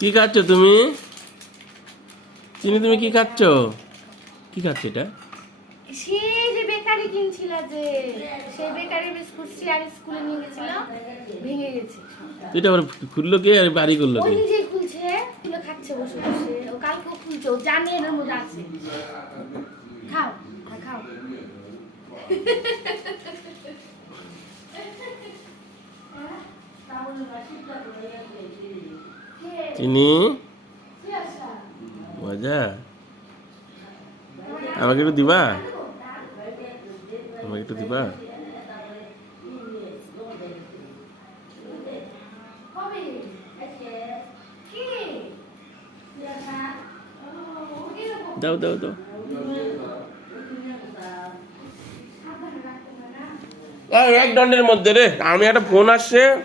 কি খাচ্ছ তুমি? চিনি তুমি কি খাচ্ছ? কি খাচ্ছ এটা? সেই যে বেকারি কিনছিল, যে সেই বেকারি বিস্কুট আর স্কুলে নিয়ে গেছিল, ভেঙে গেছে। এটা আবার খুললো কে আর বাড়ি করলো ও কে? নিজেই খুলছে, খুলে খাচ্ছে বসে বসে। ও কালকেও খুলছে, ও জানে এর মধ্যে আছে। খাও খাও। চিনি মজা, আমাকে একটু দিবা? আমাকে একটু দিবা? দাও দাও দাও। এক দণ্ডের মধ্যে রে, আমি একটা ফোন আসছে।